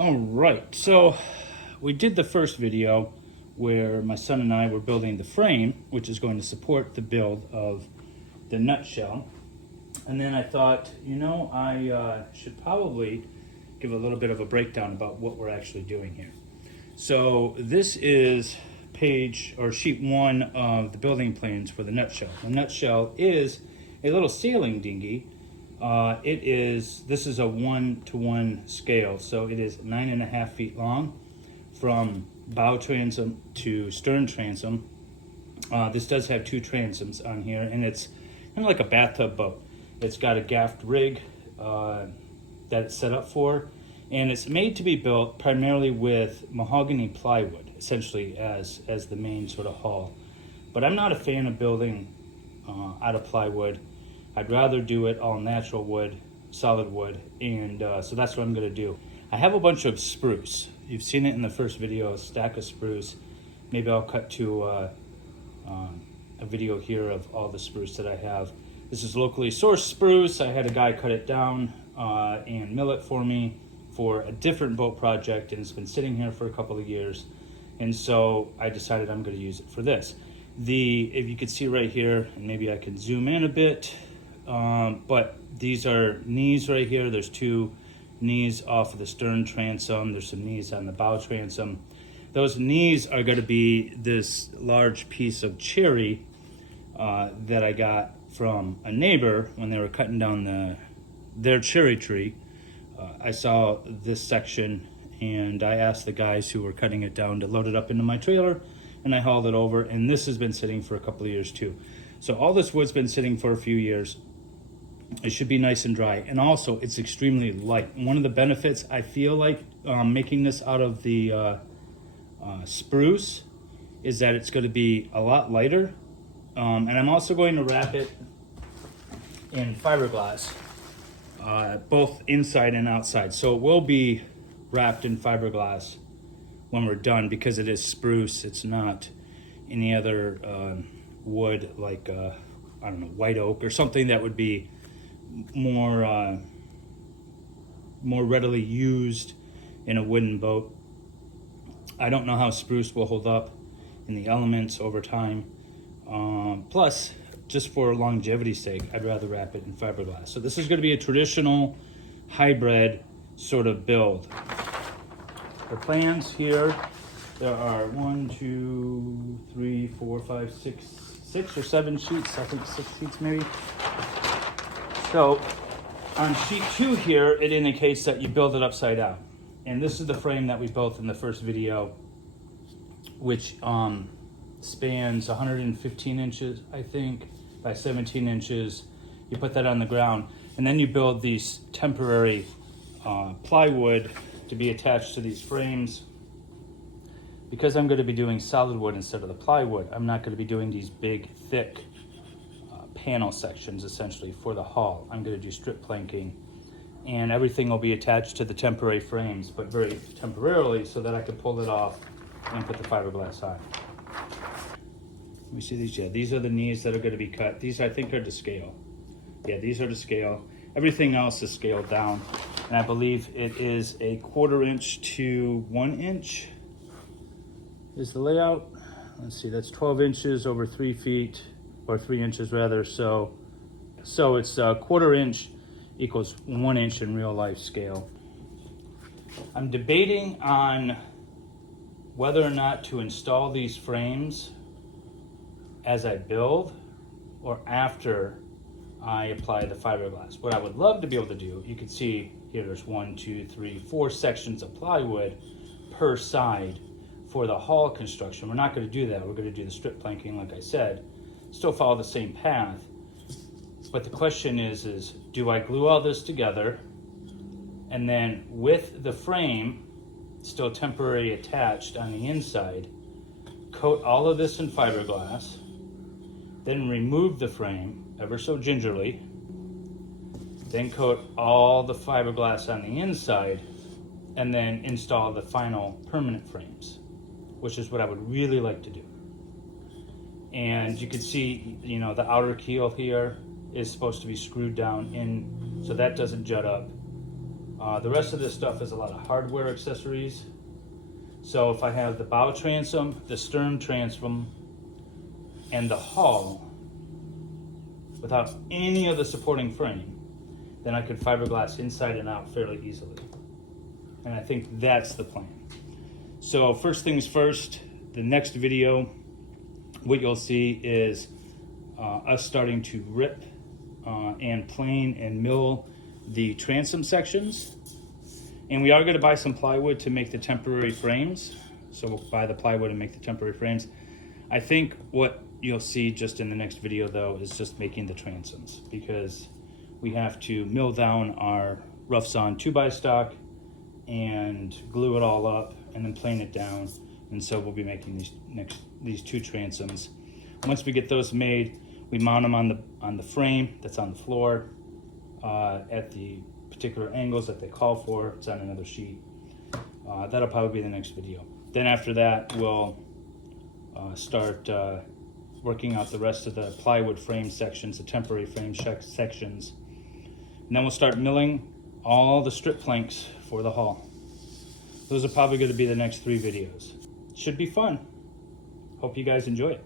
All right, so we did the first video where my son and I were building the frame, which is going to support the build of the Nutshell. And then I thought, I should probably give a little bit of a breakdown about what we're actually doing here. So this is sheet 1 of the building plans for the Nutshell. The Nutshell is a little sailing dinghy. This is a 1-to-1 scale, so it is 9.5 feet long from bow transom to stern transom. This does have 2 transoms on here, and it's kind of like a bathtub boat. It's got a gaffed rig that it's set up for, and it's made to be built primarily with mahogany plywood, essentially as the main sort of hull. But I'm not a fan of building out of plywood. I'd rather do it all natural wood, solid wood, and so that's what I'm going to do. I have a bunch of spruce. You've seen it in the first video, a stack of spruce. Maybe I'll cut to a video here of all the spruce that I have. This is locally sourced spruce. I had a guy cut it down and mill it for me for a different boat project, and it's been sitting here for a couple of years. And so I decided I'm going to use it for this. If you could see right here, and maybe I can zoom in a bit, but these are knees right here. There's 2 knees off of the stern transom. There's some knees on the bow transom. Those knees are going to be this large piece of cherry that I got from a neighbor when they were cutting down their cherry tree. I saw this section, and I asked the guys who were cutting it down to load it up into my trailer, and I hauled it over, and this has been sitting for a couple of years too. So all this wood's been sitting for a few years. It should be nice and dry, and also it's extremely light. One of the benefits I feel like making this out of the spruce is that it's going to be a lot lighter, and I'm also going to wrap it in fiberglass, both inside and outside. So it will be wrapped in fiberglass when we're done, because it is spruce. It's not any other wood like I don't know, white oak or something that would be more readily used in a wooden boat. I don't know how spruce will hold up in the elements over time. Plus, just for longevity's sake, I'd rather wrap it in fiberglass. So this is going to be a traditional hybrid sort of build. The plans here, there are 6 or 7 sheets. I think 6 sheets maybe. So on sheet 2 here, it indicates that you build it upside down. And this is the frame that we built in the first video, which spans 115 inches, I think, by 17 inches. You put that on the ground, and then you build these temporary plywood to be attached to these frames. Because I'm going to be doing solid wood instead of the plywood, I'm not going to be doing these big, thick panel sections, essentially, for the hull. I'm going to do strip planking, and everything will be attached to the temporary frames, but very temporarily, so that I can pull it off and put the fiberglass on. Let me see these. Yeah, these are the knees that are going to be cut. These, I think, are to scale. Yeah, these are to scale. Everything else is scaled down, and I believe it is a 1/4 inch to 1 inch is the layout. Let's see, that's 12 inches over 3 feet, or 3 inches rather. So it's a 1/4 inch equals 1 inch in real life scale. I'm debating on whether or not to install these frames as I build or after I apply the fiberglass. What I would love to be able to do, you can see here there's 1, 2, 3, 4 sections of plywood per side for the hull construction. We're not going to do that. We're going to do the strip planking, like I said. Still follow the same path. But the question is do I glue all this together, and then with the frame still temporarily attached on the inside, coat all of this in fiberglass, then remove the frame ever so gingerly, then coat all the fiberglass on the inside, and then install the final permanent frames, which is what I would really like to do. And you can see, the outer keel here is supposed to be screwed down in so that doesn't jut up. The rest of this stuff is a lot of hardware accessories. So if I have the bow transom, the stern transom, and the hull without any of the supporting frame, then I could fiberglass inside and out fairly easily. And I think that's the plan. So first things first, the next video, what you'll see is us starting to rip and plane and mill the transom sections. And we are going to buy some plywood to make the temporary frames. So we'll buy the plywood and make the temporary frames. I think what you'll see just in the next video though is just making the transoms, because we have to mill down our rough sawn 2x stock and glue it all up and then plane it down. And so we'll be making these two transoms. Once we get those made, we mount them on the frame that's on the floor at the particular angles that they call for. It's on another sheet. That'll probably be the next video. Then after that, we'll start working out the rest of the plywood frame sections, the temporary frame sections. And then we'll start milling all the strip planks for the hull. Those are probably going to be the next 3 videos. Should be fun. Hope you guys enjoy it.